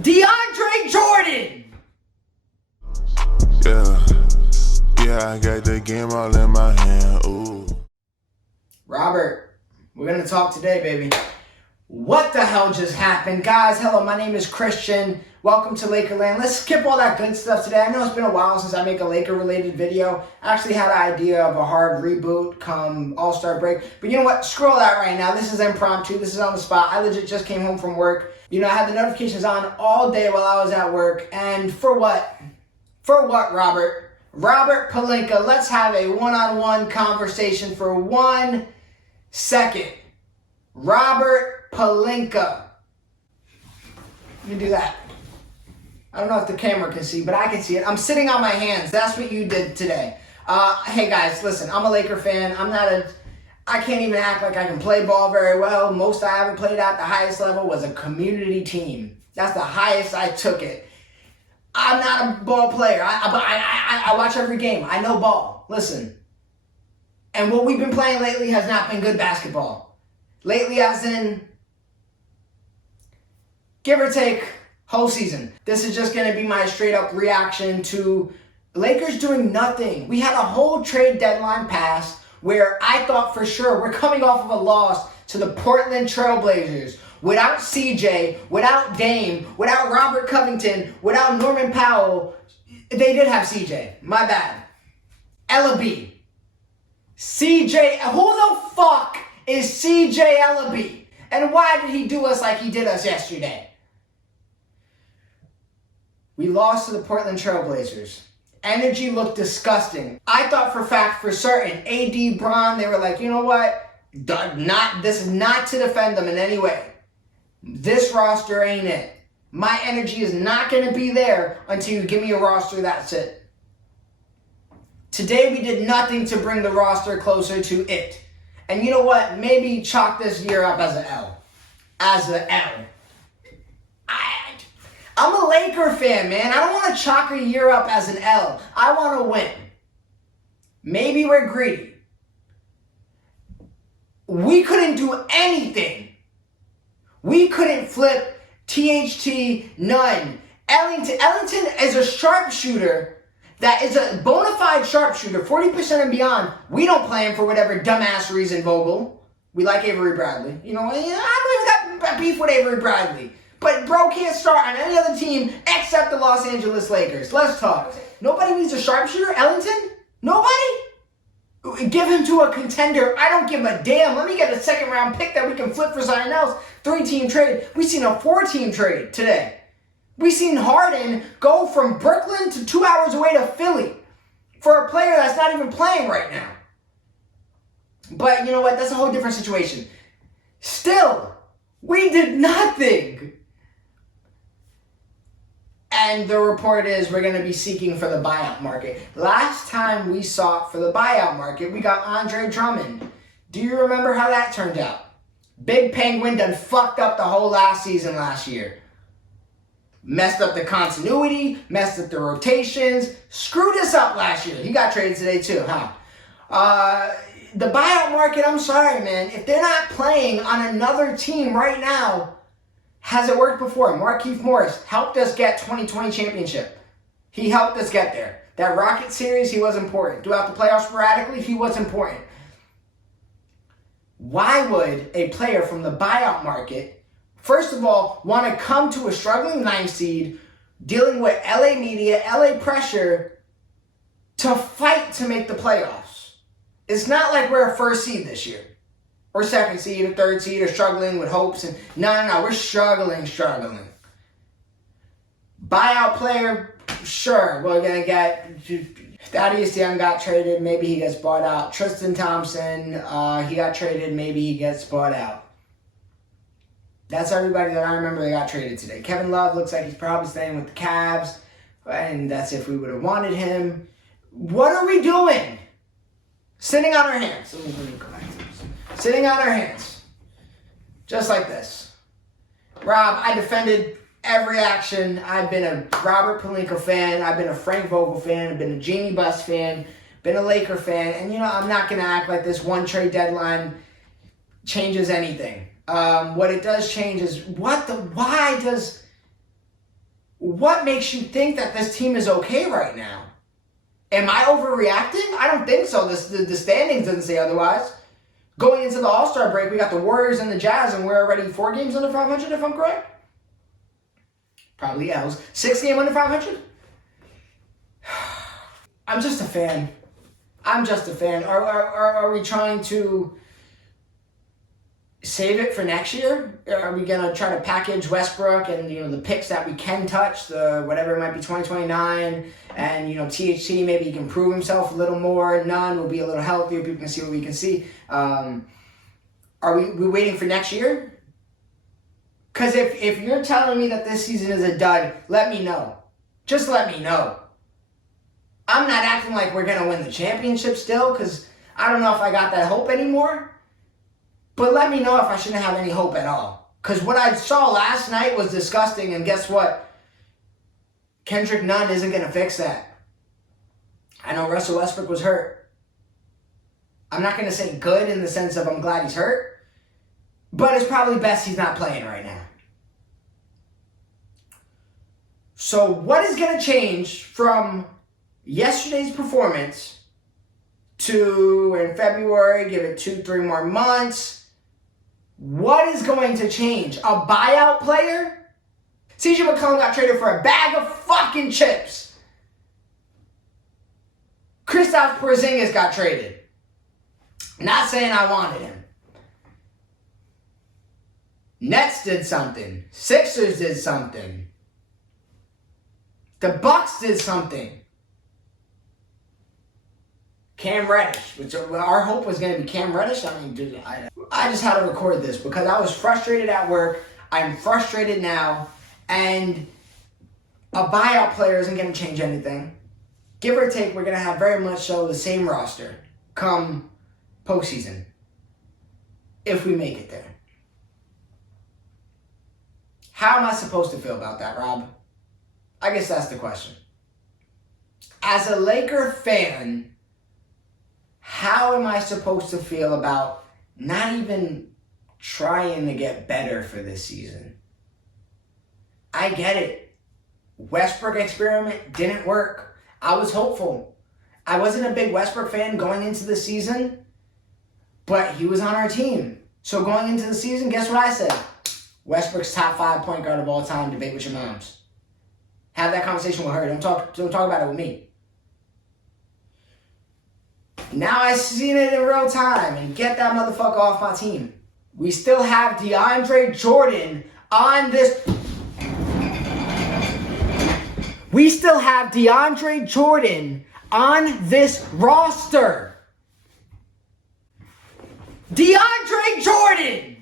DeAndre Jordan! Yeah, I got the game all in my hand, ooh. Robert, we're going to talk today, baby. What the hell just happened? Guys, hello, my name is Christian. Welcome to LAKERLAND. Let's skip all that good stuff today. I know it's been a while since I make a Laker-related video. I actually had an idea of a hard reboot come All-Star break. But you know what? Scroll that right now. This is impromptu. This is on the spot. I legit just came home from work. You know, I had the notifications on all day while I was at work. And for what? For what, Robert? Robert Pelinka, let's have a one-on-one conversation for 1 second. Robert Pelinka. Let me do that. I don't know if the camera can see, but I can see it. I'm sitting on my hands. That's what you did today. Hey guys, listen, I'm a Laker fan. I can't even act like I can play ball very well. Most I ever played at the highest level was a community team. That's the highest I took it. I'm not a ball player. I watch every game. I know ball. Listen. And what we've been playing lately has not been good basketball. Lately as in, give or take, whole season. This is just going to be my straight up reaction to Lakers doing nothing. We had a whole trade deadline pass where I thought for sure we're coming off of a loss to the Portland Trail Blazers. Without CJ, without Dame, without Robert Covington, without Norman Powell. They did have CJ. My bad. Ellaby. CJ. Who the fuck is CJ Ellaby? And why did he do us like he did us yesterday? We lost to the Portland Trail Blazers. Energy looked disgusting. I thought for fact, for certain, AD, Bron, they were like, you know what? This is not to defend them in any way. This roster ain't it. My energy is not going to be there until you give me a roster that's it. Today we did nothing to bring the roster closer to it. And you know what? Maybe chalk this year up as an L. As an L. I'm a Laker fan, man. I don't want to chalk a year up as an L. I want to win. Maybe we're greedy. We couldn't do anything. We couldn't flip THT, none. Ellington is a sharpshooter that is a bona fide sharpshooter, 40% and beyond. We don't play him for whatever dumbass reason, Vogel. We like Avery Bradley. You know, I don't even got beef with Avery Bradley. But bro can't start on any other team except the Los Angeles Lakers. Let's talk. Nobody needs a sharpshooter? Ellington? Nobody? Give him to a contender. I don't give a damn. Let me get a second round pick that we can flip for something else. 3-team trade. We seen a 4-team trade today. We seen Harden go from Brooklyn to 2 hours away to Philly for a player that's not even playing right now. But you know what? That's a whole different situation. Still, we did nothing. And the report is we're going to be seeking for the buyout market. Last time we sought for the buyout market, we got Andre Drummond. Do you remember how that turned out? Big Penguin done fucked up the whole last season last year. Messed up the continuity, messed up the rotations, screwed us up last year. He got traded today too, huh? The buyout market, I'm sorry, man. If they're not playing on another team right now, has it worked before? Markieff Morris helped us get 2020 championship. He helped us get there. That Rocket series, he was important. Throughout the playoffs sporadically, he was important. Why would a player from the buyout market, first of all, want to come to a struggling 9th seed, dealing with LA media, LA pressure, to fight to make the playoffs? It's not like we're a 1st seed this year. Or 2nd seed, or 3rd seed, or struggling with hopes. And no, we're struggling. Buyout player, sure, we're going to get... Thaddeus Young got traded, maybe he gets bought out. Tristan Thompson, he got traded, maybe he gets bought out. That's everybody that I remember that got traded today. Kevin Love looks like he's probably staying with the Cavs, and that's if we would have wanted him. What are we doing? Sitting on our hands. Let me go back to this. Sitting on our hands. Just like this. Rob, I defended every action. I've been a Robert Pelinka fan. I've been a Frank Vogel fan. I've been a Jeanie Buss fan. Been a Laker fan. And, you know, I'm not going to act like this one trade deadline changes anything. What it does change is why does What makes you think that this team is okay right now? Am I overreacting? I don't think so. The standings doesn't say otherwise. Going into the All-Star break, we got the Warriors and the Jazz, and we're already 4 games under 500, if I'm correct. Probably L's. 6 games under 500. I'm just a fan. Are we trying to save it for next year? Are we going to try to package Westbrook and, the picks that we can touch, the whatever it might be, 2029, and, THT, maybe he can prove himself a little more. None will be a little healthier. People can see what we can see. Are we waiting for next year? Because if you're telling me that this season is a dud, let me know. Just let me know. I'm not acting like we're going to win the championship still, because I don't know if I got that hope anymore. But let me know if I shouldn't have any hope at all. Because what I saw last night was disgusting, and guess what? Kendrick Nunn isn't going to fix that. I know Russell Westbrook was hurt. I'm not going to say good in the sense of I'm glad he's hurt, but it's probably best he's not playing right now. So what is going to change from yesterday's performance to in February, give it 2-3 more months? What is going to change? A buyout player? CJ McCollum got traded for a bag of fucking chips. Kristaps Porzingis got traded. Not saying I wanted him. Nets did something. Sixers did something. The Bucks did something. Cam Reddish, which our hope was going to be Cam Reddish. I mean, dude, I just had to record this because I was frustrated at work. I'm frustrated now. And a buyout player isn't going to change anything. Give or take, we're going to have very much so the same roster come postseason. If we make it there. How am I supposed to feel about that, Rob? I guess that's the question. As a Laker fan, how am I supposed to feel about not even trying to get better for this season? I get it. Westbrook experiment didn't work. I was hopeful. I wasn't a big Westbrook fan going into the season, but he was on our team. So going into the season, guess what I said? Westbrook's top 5 point guard of all time. Debate with your moms. Have that conversation with her. Don't talk about it with me. Now I've seen it in real time, and get that motherfucker off my team. We still have DeAndre Jordan on this. We still have DeAndre Jordan on this roster. DeAndre Jordan!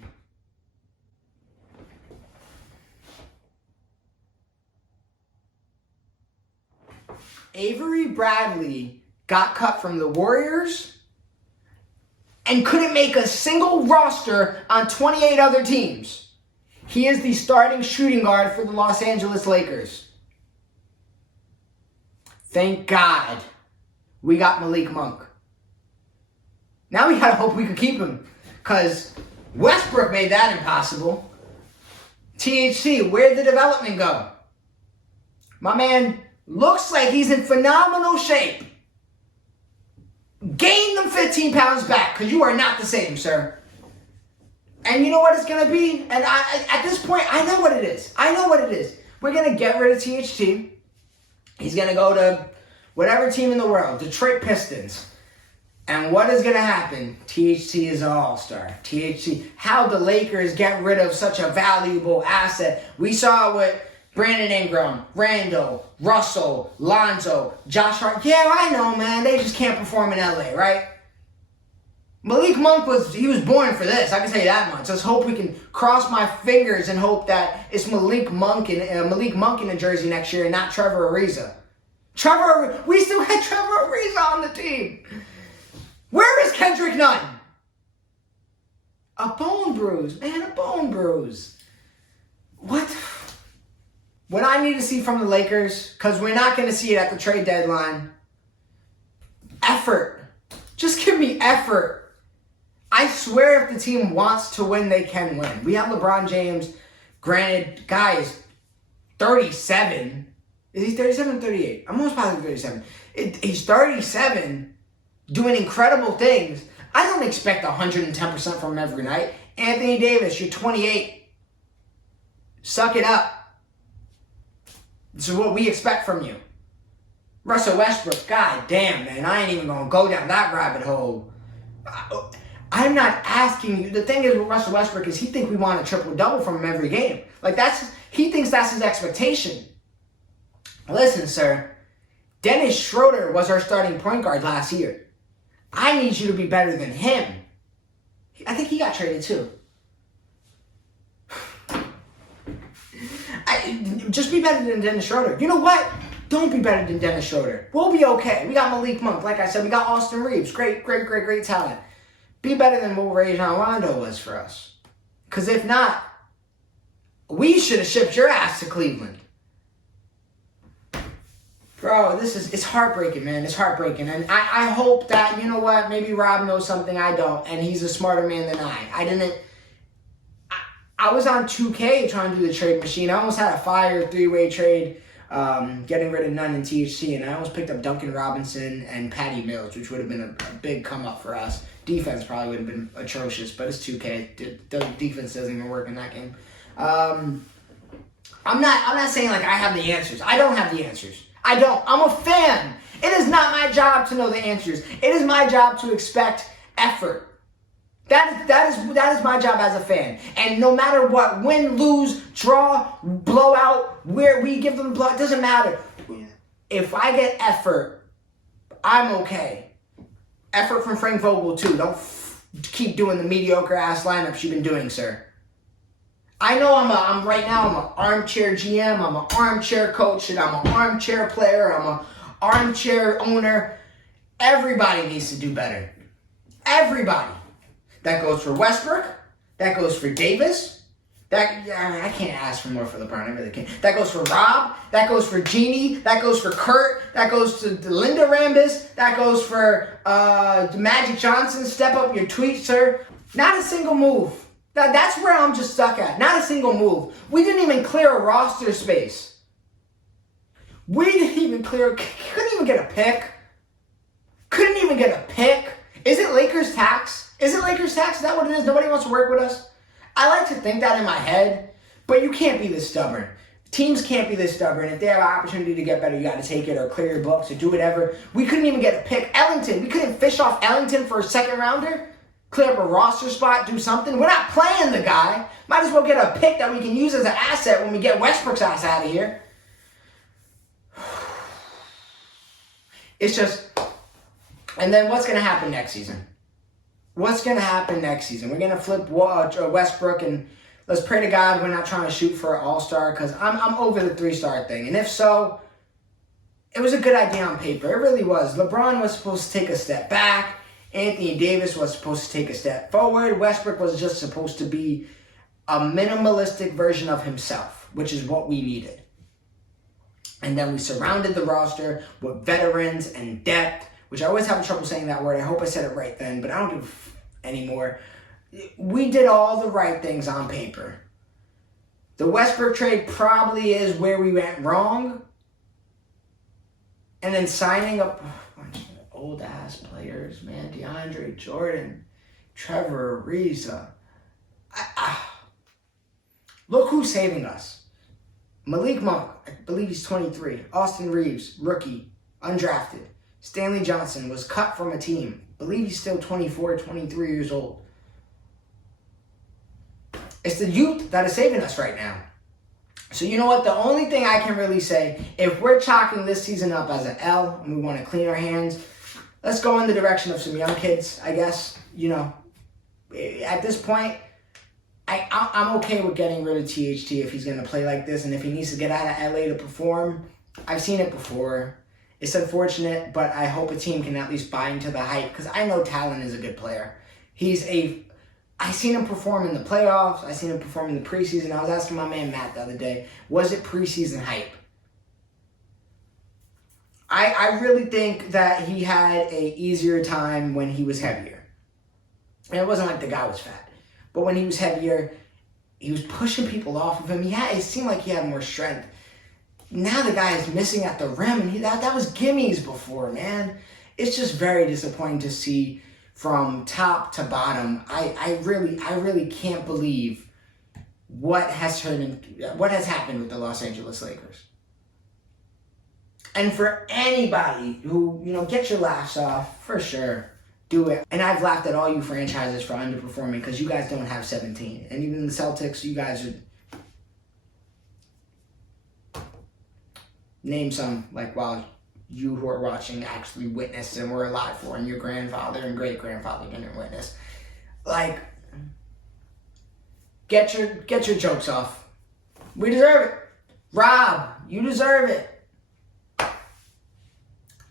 Avery Bradley got cut from the Warriors and couldn't make a single roster on 28 other teams. He is the starting shooting guard for the Los Angeles Lakers. Thank God we got Malik Monk. Now we gotta hope we could keep him, because Westbrook made that impossible. THC, where'd the development go? My man looks like he's in phenomenal shape. Gain them 15 pounds back, because you are not the same, sir. And you know what it's going to be? And at this point, I know what it is. We're going to get rid of THT. He's going to go to whatever team in the world, Detroit Pistons. And what is going to happen? THT is an all-star. THT, how the Lakers get rid of such a valuable asset. We saw it with Brandon Ingram, Randall, Russell, Lonzo, Josh Hart. Yeah, I know, man. They just can't perform in LA, right? Malik Monk was born for this. I can tell you that much. Let's hope we can cross my fingers and hope that it's Malik Monk in a jersey next year and not Trevor Ariza. We still got Trevor Ariza on the team. Where is Kendrick Nunn? A bone bruise, man, a bone bruise. What? What I need to see from the Lakers, because we're not going to see it at the trade deadline, effort. Just give me effort. I swear if the team wants to win, they can win. We have LeBron James. Granted, guys, 37. Is he 37 or 38? I'm almost positive 37. He's 37, doing incredible things. I don't expect 110% from him every night. Anthony Davis, you're 28. Suck it up. This is what we expect from you. Russell Westbrook, god damn, man. I ain't even going to go down that rabbit hole. I'm not asking you. The thing is with Russell Westbrook is he thinks we want a triple-double from him every game. Like, he thinks that's his expectation. Listen, sir. Dennis Schroeder was our starting point guard last year. I need you to be better than him. I think he got traded too. Just be better than Dennis Schroeder. You know what? Don't be better than Dennis Schroeder. We'll be okay. We got Malik Monk. Like I said, we got Austin Reeves. Great talent. Be better than what Rajon Rondo was for us. Because if not, we should have shipped your ass to Cleveland. Bro, it's heartbreaking, man. It's heartbreaking. And I hope that, you know what, maybe Rob knows something I don't, and he's a smarter man than I was on 2K trying to do the trade machine. I almost had a fire three-way trade, getting rid of Nunn and THC, and I almost picked up Duncan Robinson and Patty Mills, which would have been a big come-up for us. Defense probably would have been atrocious, but it's 2K. The defense doesn't even work in that game. I'm not saying like I have the answers. I don't have the answers. I don't. I'm a fan. It is not my job to know the answers. It is my job to expect effort. That is my job as a fan. And no matter what, win, lose, draw, blowout, where we give them blow, it doesn't matter. If I get effort, I'm okay. Effort from Frank Vogel too. Don't keep doing the mediocre ass lineups you've been doing, sir. I know I'm right now I'm an armchair GM, I'm an armchair coach, and I'm an armchair player, I'm an armchair owner. Everybody needs to do better. Everybody. That goes for Westbrook. That goes for Davis. I can't ask for more for LeBron. I really can't. That goes for Rob. That goes for Jeannie. That goes for Kurt. That goes to Linda Rambis. That goes for Magic Johnson. Step up your tweet, sir. Not a single move. That's where I'm just stuck at. Not a single move. We didn't even clear a roster space. Couldn't even get a pick. Couldn't even get a pick. Is it Lakers tax? Is that what it is? Nobody wants to work with us? I like to think that in my head, but you can't be this stubborn. Teams can't be this stubborn. If they have an opportunity to get better, you got to take it or clear your books or do whatever. We couldn't even get a pick. Ellington, we couldn't fish off Ellington for a second rounder? Clear up a roster spot, do something. We're not playing the guy. Might as well get a pick that we can use as an asset when we get Westbrook's ass out of here. It's just... And then what's going to happen next season? What's going to happen next season? We're going to flip Westbrook, and let's pray to God we're not trying to shoot for an all-star, because I'm over the 3-star thing. And if so, it was a good idea on paper. It really was. LeBron was supposed to take a step back. Anthony Davis was supposed to take a step forward. Westbrook was just supposed to be a minimalistic version of himself, which is what we needed. And then we surrounded the roster with veterans and depth, which I always have trouble saying that word. I hope I said it right then, but I don't give anymore. We did all the right things on paper. The Westbrook trade probably is where we went wrong. And then signing up a bunch of old-ass players, man. DeAndre Jordan, Trevor Ariza. Look who's saving us. Malik Monk, I believe he's 23. Austin Reeves, rookie, undrafted. Stanley Johnson was cut from a team. I believe he's still 24, 23 years old. It's the youth that is saving us right now. So you know what? The only thing I can really say, if we're chalking this season up as an L and we want to clean our hands, let's go in the direction of some young kids, I guess. You know, at this point, I'm okay with getting rid of THT if he's going to play like this, and if he needs to get out of LA to perform. I've seen it before. It's unfortunate, but I hope a team can at least buy into the hype, because I know Talon is a good player. I seen him perform in the playoffs. I seen him perform in the preseason. I was asking my man Matt the other day, was it preseason hype? I really think that he had a easier time when he was heavier. And it wasn't like the guy was fat. But when he was heavier, he was pushing people off of him. It seemed like he had more strength. Now the guy is missing at the rim, and that was gimmies before, man. It's just very disappointing to see from top to bottom. I really can't believe what has happened with the Los Angeles Lakers. And for anybody who, get your laughs off, for sure, do it. And I've laughed at all you franchises for underperforming because you guys don't have 17. And even the Celtics, you guys are... Name some, while you who are watching actually witnessed and were alive for, and your grandfather and great-grandfather didn't witness. Get your jokes off. We deserve it. Rob, you deserve it.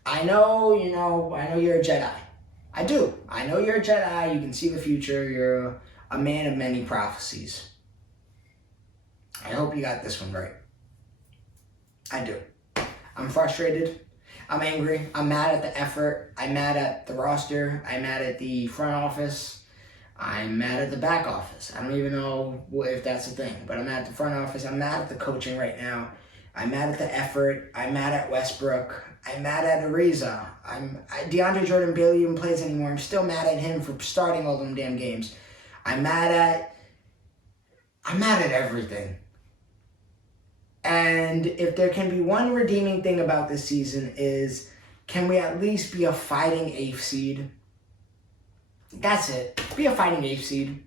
I know you're a Jedi. I do. I know you're a Jedi. You can see the future. You're a man of many prophecies. I hope you got this one right. I do. I'm frustrated. I'm angry. I'm mad at the effort. I'm mad at the roster. I'm mad at the front office. I'm mad at the back office. I don't even know if that's a thing, but I'm mad at the front office. I'm mad at the coaching right now. I'm mad at the effort. I'm mad at Westbrook. I'm mad at Ariza. DeAndre Jordan barely even plays anymore. I'm still mad at him for starting all them damn games. I'm mad at everything. And if there can be one redeeming thing about this season is, can we at least be a fighting 8th seed? That's it. Be a fighting 8th seed.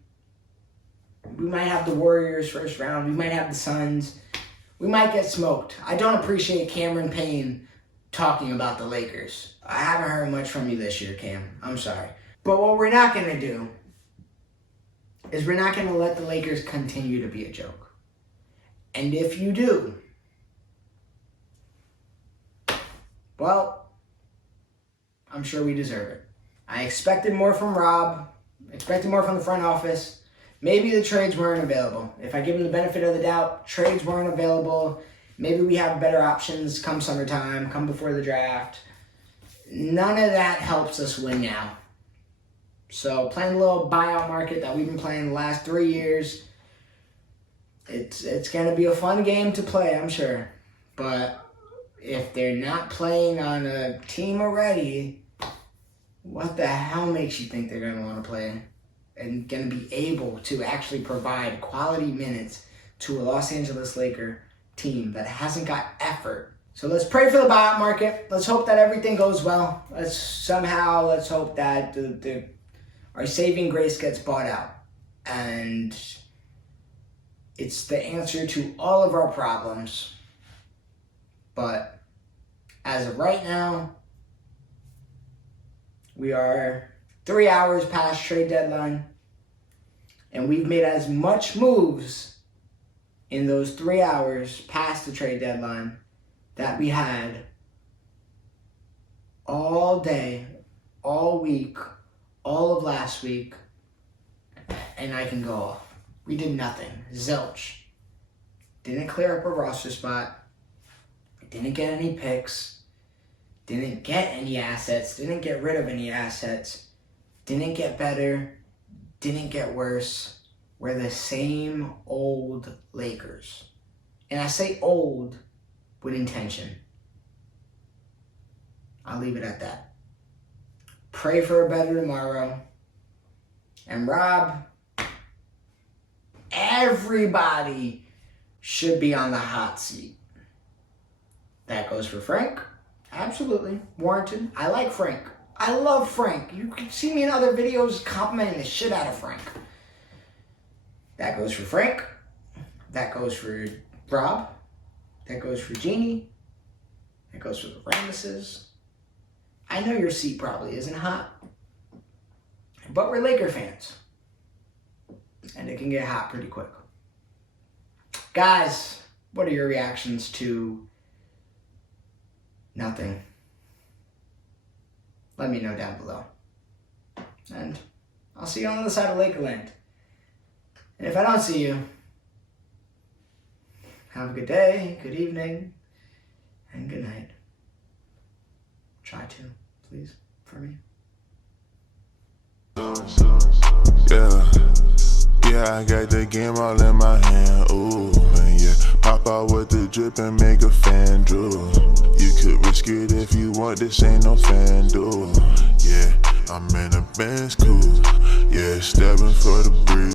We might have the Warriors first round. We might have the Suns. We might get smoked. I don't appreciate Cameron Payne talking about the Lakers. I haven't heard much from you this year, Cam. I'm sorry. But what we're not going to do is we're not going to let the Lakers continue to be a joke. And if you do, well, I'm sure we deserve it. I expected more from Rob. Expected more from the front office. Maybe the trades weren't available. If I give him the benefit of the doubt, trades weren't available. Maybe we have better options come summertime, come before the draft. None of that helps us win now. So playing a little buyout market that we've been playing the last 3 years, it's going to be a fun game to play, I'm sure. But if they're not playing on a team already, what the hell makes you think they're going to want to play and going to be able to actually provide quality minutes to a Los Angeles Laker team that hasn't got effort? So let's pray for the buyout market. Let's hope that everything goes well. Let's hope that our saving grace gets bought out. And it's the answer to all of our problems. But as of right now, we are 3 hours past trade deadline. And we've made as much moves in those 3 hours past the trade deadline that we had all day, all week, all of last week, and I can go off. We did nothing. Zilch. Didn't clear up a roster spot. Didn't get any picks. Didn't get any assets. Didn't get rid of any assets. Didn't get better. Didn't get worse. We're the same old Lakers. And I say old with intention. I'll leave it at that. Pray for a better tomorrow. And Rob, everybody should be on the hot seat. That goes for Frank. Absolutely. Warranted. I like Frank. I love Frank. You can see me in other videos complimenting the shit out of Frank. That goes for Frank. That goes for Rob. That goes for Jeannie. That goes for the Ramesses. I know your seat probably isn't hot, but we're Laker fans. And it can get hot pretty quick. Guys, what are your reactions to nothing? Let me know down below. And I'll see you on the other side of LAKERLAND. And if I don't see you, have a good day, good evening, and good night. Try to, please, for me. Yeah, I got the game all in my hand, ooh, and yeah. Hop out with the drip and make a fan drool. You could risk it if you want, this ain't no FanDuel. Yeah, I'm in a Benz cool. Yeah, stepping for the breeze.